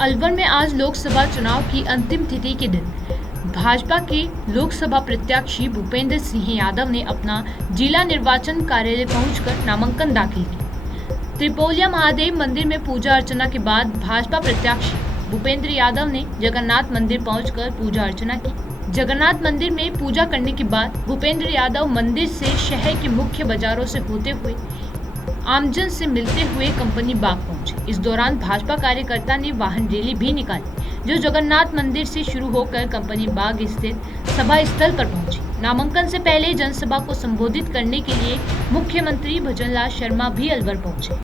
अलवर में आज लोकसभा चुनाव की अंतिम तिथि के दिन भाजपा के लोकसभा प्रत्याशी भूपेंद्र सिंह यादव ने अपना जिला निर्वाचन कार्यालय पहुंचकर नामांकन दाखिल किया। त्रिपोलिया महादेव मंदिर में पूजा अर्चना के बाद भाजपा प्रत्याशी भूपेंद्र यादव ने जगन्नाथ मंदिर पहुंचकर पूजा अर्चना की। जगन्नाथ मंदिर में पूजा करने के बाद भूपेंद्र यादव मंदिर से शहर के मुख्य बाजारों से होते हुए आमजन से मिलते हुए कंपनी बाग पहुंचे। इस दौरान भाजपा कार्यकर्ता ने वाहन रैली भी निकाली, जो जगन्नाथ मंदिर से शुरू होकर कंपनी बाग स्थित सभा स्थल पर पहुंची। नामांकन से पहले जनसभा को संबोधित करने के लिए मुख्यमंत्री भजनलाल शर्मा भी अलवर पहुंचे।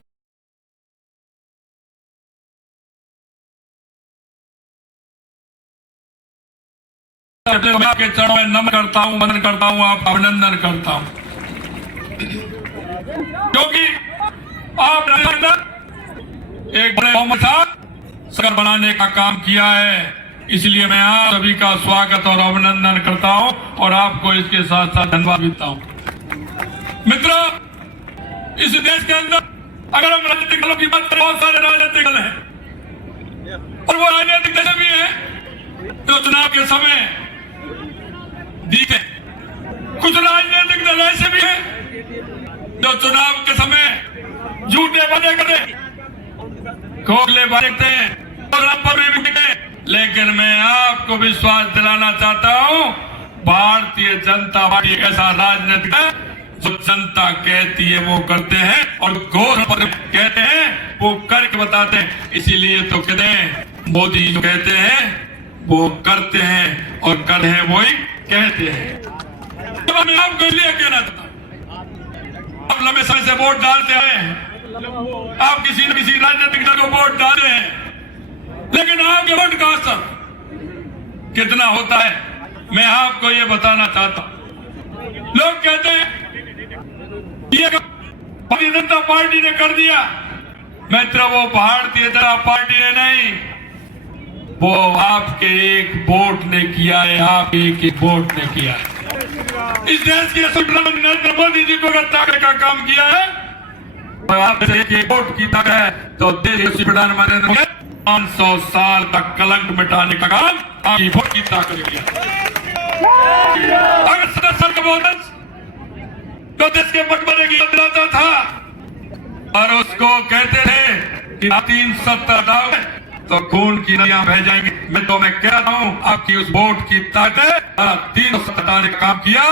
आपके चरणों में नमन करता हूँ, वंदन करता हूँ, आप अभिनंदन करता हूँ, क्योंकि आपने एक बड़े बहुमत सरकार बनाने का काम किया है। इसलिए मैं आप सभी का स्वागत और अभिनंदन करता हूं और आपको इसके साथ साथ धन्यवाद देता हूं। मित्रों, इस देश के अंदर अगर हम राजनीतिक दलों की बात करें, बहुत सारे राजनीतिक दल हैं और वो राजनीतिक दल भी हैं जो चुनाव के समय दिखे। कुछ राजनीतिक दल ऐसे भी हैं जो चुनाव के समय झूठे वादे करते, खोखले वादे करते हैं, पर भी बिकते। लेकिन मैं आपको विश्वास दिलाना चाहता हूं, भारतीय जनता पार्टी एक ऐसा राजनीतिक है जो जनता कहती है वो करते हैं और घोषणा पत्र कहते हैं वो करके बताते हैं। इसीलिए तो कहते हैं मोदी जो कहते हैं वो करते हैं और करते हैं वही कहते हैं। तो मैं आपको इसलिए कहना चाहता हूं, आप लंबे समय से वोट डालते हैं, आप किसी न किसी राजनीतिक दल को वोट डालते हैं, लेकिन आपके वोट का असर कितना होता है मैं आपको ये बताना चाहता हूं। लोग कहते हैं ये भारतीय जनता पार्टी ने कर दिया। मित्र, वो भारतीय जनता पार्टी ने नहीं, वो आपके एक वोट ने किया है, आपके एक वोट ने किया है। इस देश के प्रधानमंत्री नरेंद्र मोदी जी को अगर ताकत का काम किया है, आप एक वोट की ताकत है, तो देश के प्रधानमंत्री ने 500 साल तक कलंक मिटाने का काम आपकी वोट की ताकत किया। अगर सदस्य बहुमत तो देश के मकबरे की बदलाता था और उसको कहते थे कि 370 दाव तो खून की नदियां बह जाएंगी। मैं कह रहा हूं, आपकी उस वोट की ताकत 370 ने काम किया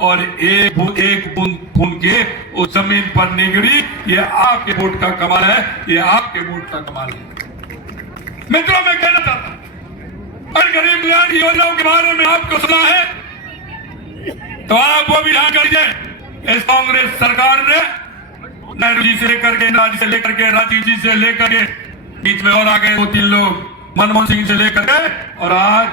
और एक बूंद खून के उस जमीन पर निगरी। ये आपके वोट का कमाल है, ये आपके वोट का कमाल है। मित्रों, मैं कहना चाहता हूं, अगर गरीब कल्याण योजनाओं के बारे में आपको सुना है तो आप वो भी ध्यान करिए। इस कांग्रेस सरकार ने नेहरू जी से लेकर के, इंदिरा जी से लेकर के, राजीव जी से लेकर के, बीच में और आ गए 2-3 लोग, मनमोहन सिंह से लेकर के और आज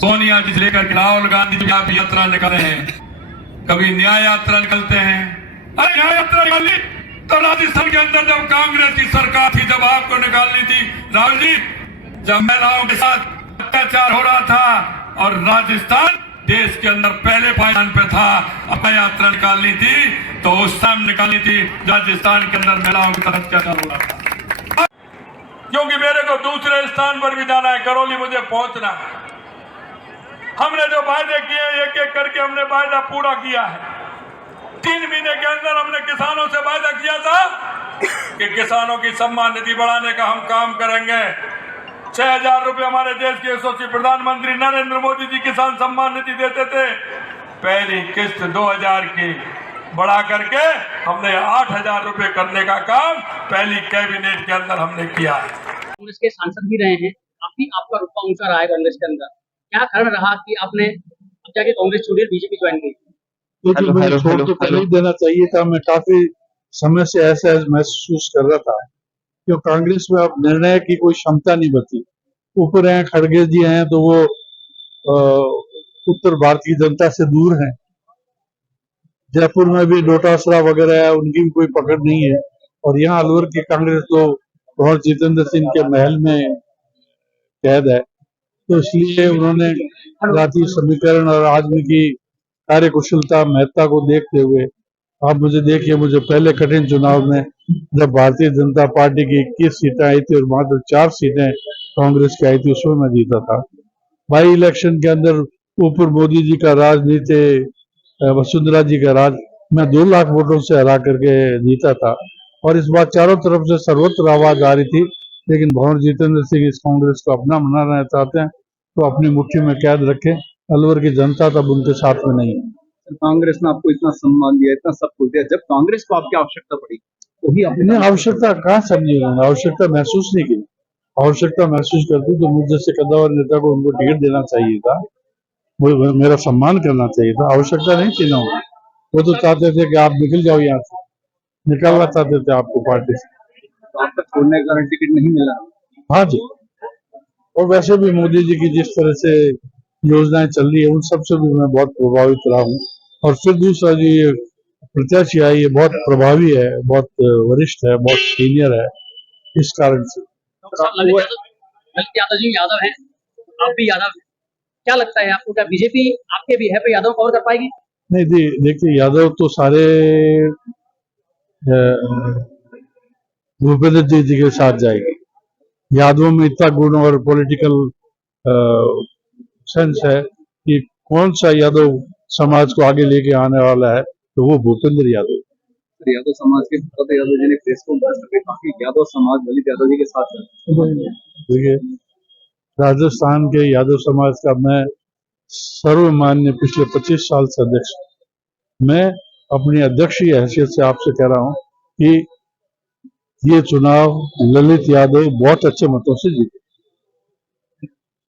सोनिया जी से लेकर के राहुल गांधी जी आप यात्रा निकल रहे हैं। कभी न्याय यात्रा निकलते हैं। अरे न्याय यात्रा निकाली तो राजस्थान के अंदर जब कांग्रेस की सरकार थी, जब आपको निकालनी थी राहुल जी, जब महिलाओं के साथ अत्याचार हो रहा था और राजस्थान देश के अंदर पहले पायदान पे था, अपना यात्रा निकालनी थी तो उस टाइम निकालनी थी राजस्थान के अंदर महिलाओं के साथ अत्याचार हो रहा था। क्योंकि मेरे को दूसरे स्थान पर भी जाना है, करौली मुझे पहुंचना है। हमने जो वायदे किए एक एक करके हमने वायदा पूरा किया है। 3 महीने के अंदर हमने किसानों से वायदा किया था कि किसानों की सम्मान निधि बढ़ाने का हम काम करेंगे। 6,000 रुपए हमारे देश के यशस्वी प्रधानमंत्री नरेंद्र मोदी जी किसान सम्मान निधि देते थे। पहली किस्त 2,000 की बढ़ा करके हमने 8,000 रुपए करने का काम पहली कैबिनेट के अंदर हमने किया है। कांग्रेस के सांसद भी रहे हैं, आपका रुतबा ऊंचा रहा है कांग्रेस के अंदर, क्या कारण रहा कि आपने अब जाके कांग्रेस छोड़ी बीजेपी ज्वाइन की? तो मुझे छोड़ तो पहले ही देना चाहिए था। मैं काफी समय से ऐसा महसूस कर रहा था क्यों कांग्रेस में अब निर्णय की कोई क्षमता नहीं बची। ऊपर हैं खड़गे जी हैं तो वो उत्तर भारतीय जनता से दूर हैं। जयपुर में भी डोटासरा वगैरह है, उनकी भी कोई पकड़ नहीं है। और यहाँ अलवर की कांग्रेस तो बहुत जितेंद्र सिंह के महल में कैद है, तो इसलिए उन्होंने जातीय समीकरण और आदमी की कार्यकुशलता महत्ता को देखते हुए आप मुझे देखिए, मुझे पहले कठिन चुनाव में जब भारतीय जनता पार्टी की 21 सीटें आई थी और मात्र 4 सीटें कांग्रेस की आई थी, उसमें मैं जीता था। बाई इलेक्शन के अंदर ऊपर मोदी जी का राज, नीचे वसुंधरा जी का राज, मैं 2 लाख वोटों से हरा करके जीता था। और इस बार चारों तरफ से सर्वत्र आवाज आ रही थी, लेकिन भंवर जितेंद्र सिंह इस कांग्रेस को अपना बनाना चाहते हैं, तो अपनी मुट्ठी में कैद रखें। अलवर की जनता तब उनके साथ में नहीं है। कांग्रेस ने आपको इतना सम्मान दिया, इतना सब कुछ दिया, जब कांग्रेस को आपकी आवश्यकता पड़ी वही आपने आवश्यकता कहाँ समझी उन्होंने, आवश्यकता महसूस नहीं की। आवश्यकता महसूस करती तो मुझ जैसे कद्दावर नेता को उनको टिकट देना चाहिए था, वो मेरा सम्मान करना चाहिए था। आवश्यकता नहीं थी ना, वो तो चाहते थे कि आप निकल जाओ यहाँ से, निकालना चाहते थे आपको पार्टी से। तो आपका छोड़ने के कारण टिकट नहीं मिला। हाँ जी, और वैसे भी मोदी जी की जिस तरह से योजनाएं चल रही है उन सबसे भी मैं बहुत प्रभावित रहा हूँ। और फिर दूसरा जो ये प्रत्याशी है, ये बहुत प्रभावी है, बहुत वरिष्ठ है, बहुत सीनियर है, इस कारण से। ललित यादव जी यादव हैं, आप भी यादव हैं, क्या लगता है आपको, क्या बीजेपी आपके भी है पे यादव कवर कर पाएगी? नहीं देखिए, यादव तो सारे भूपेंद्र जी के साथ जाएगी। यादवों में इतना गुण और पॉलिटिकल सेंस है कि कौन सा यादव समाज को आगे लेके आने वाला है, तो वो भूपेंद्र यादव। यादव समाज के भरत यादव जी ने प्रेस कॉन्फ्रेंस करके काफी यादव समाज ललित यादव जी के साथ है। देखिए, राजस्थान के यादव समाज का मैं सर्वमान्य पिछले 25 साल से अध्यक्ष हूं। मैं अपनी अध्यक्षीय हैसियत से आपसे कह रहा हूं कि ये चुनाव ललित यादव बहुत अच्छे मतों से जीते।